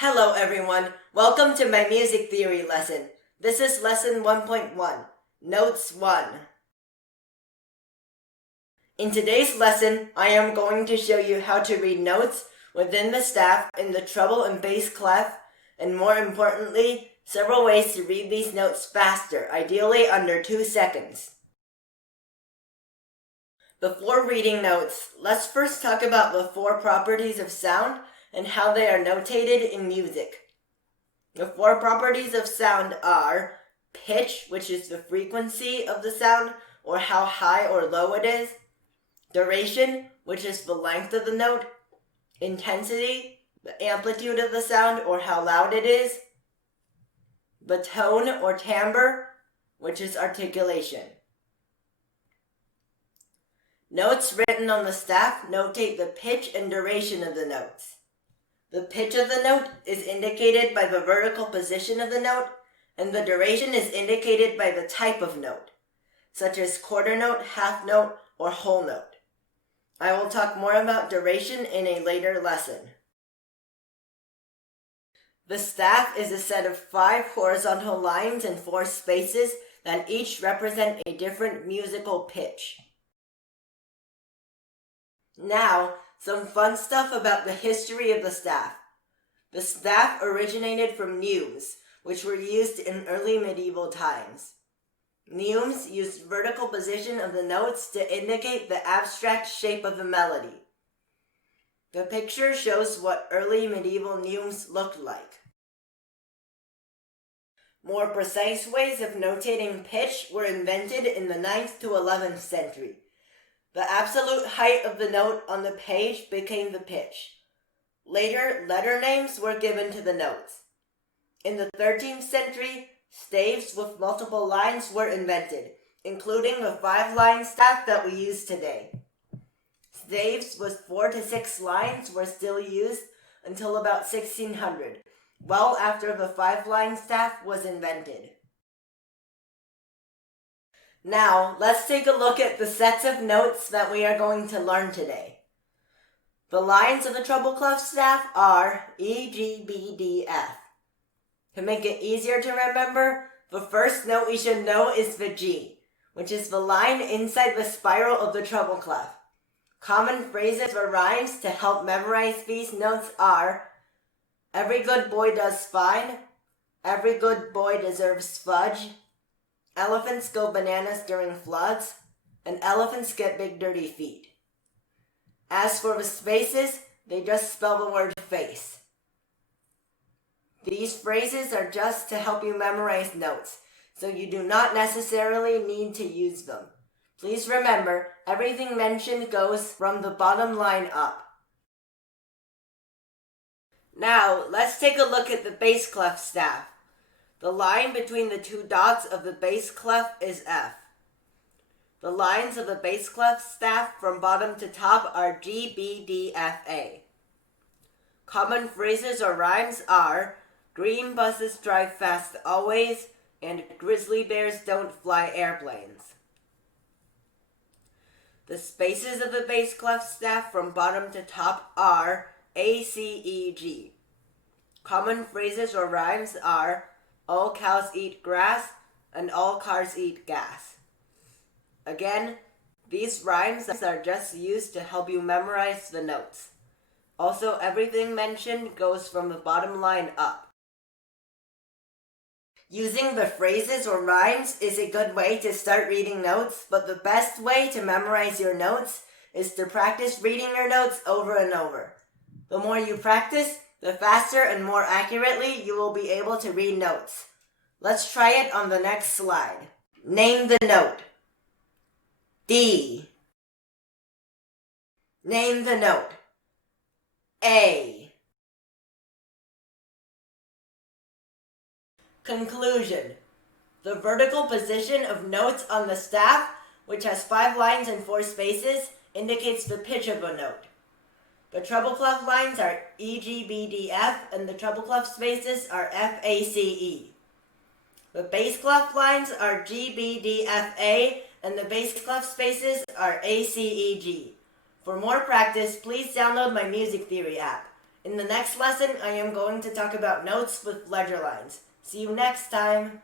Hello everyone, welcome to my music theory lesson. This is lesson 1.1, Notes 1. In today's lesson, I am going to show you how to read notes within the staff in the treble and bass clef, and more importantly, several ways to read these notes faster, ideally under 2 seconds. Before reading notes, let's first talk about the 4 properties of sound and how they are notated in music. The 4 properties of sound are pitch, which is the frequency of the sound or how high or low it is, duration, which is the length of the note, intensity, the amplitude of the sound or how loud it is, the tone or timbre, which is articulation. Notes written on the staff notate the pitch and duration of the notes. The pitch of the note is indicated by the vertical position of the note, and the duration is indicated by the type of note, such as quarter note, half note, or whole note. I will talk more about duration in a later lesson. The staff is a set of 5 horizontal lines and 4 spaces that each represent a different musical pitch. Now, some fun stuff about the history of the staff. The staff originated from neumes, which were used in early medieval times. Neumes used vertical position of the notes to indicate the abstract shape of the melody. The picture shows what early medieval neumes looked like. More precise ways of notating pitch were invented in the 9th to 11th century. The absolute height of the note on the page became the pitch. Later, letter names were given to the notes. In the 13th century, staves with multiple lines were invented, including the 5-line staff that we use today. Staves with 4 to 6 lines were still used until about 1600, well after the 5-line staff was invented. Now, let's take a look at the sets of notes that we are going to learn today. The lines of the treble clef staff are E, G, B, D, F. To make it easier to remember, the first note we should know is the G, which is the line inside the spiral of the treble clef. Common phrases or rhymes to help memorize these notes are: every good boy does fine, every good boy deserves fudge, elephants go bananas during floods, and elephants get big dirty feet. As for the spaces, they just spell the word face. These phrases are just to help you memorize notes, so you do not necessarily need to use them. Please remember, everything mentioned goes from the bottom line up. Now, let's take a look at the bass clef staff. The line between the 2 dots of the bass clef is F. The lines of the bass clef staff from bottom to top are G, B, D, F, A. Common phrases or rhymes are: green buses drive fast always, and grizzly bears don't fly airplanes. The spaces of the bass clef staff from bottom to top are A, C, E, G. Common phrases or rhymes are: all cows eat grass, and all cars eat gas. Again, these rhymes are just used to help you memorize the notes. Also, everything mentioned goes from the bottom line up. Using the phrases or rhymes is a good way to start reading notes, but the best way to memorize your notes is to practice reading your notes over and over. The more you practice, the faster and more accurately you will be able to read notes. Let's try it on the next slide. Name the note. D. Name the note. A. Conclusion. The vertical position of notes on the staff, which has 5 lines and 4 spaces, indicates the pitch of a note. The treble clef lines are E, G, B, D, F, and the treble clef spaces are F, A, C, E. The bass clef lines are G, B, D, F, A, and the bass clef spaces are A, C, E, G. For more practice, please download my music theory app. In the next lesson, I am going to talk about notes with ledger lines. See you next time!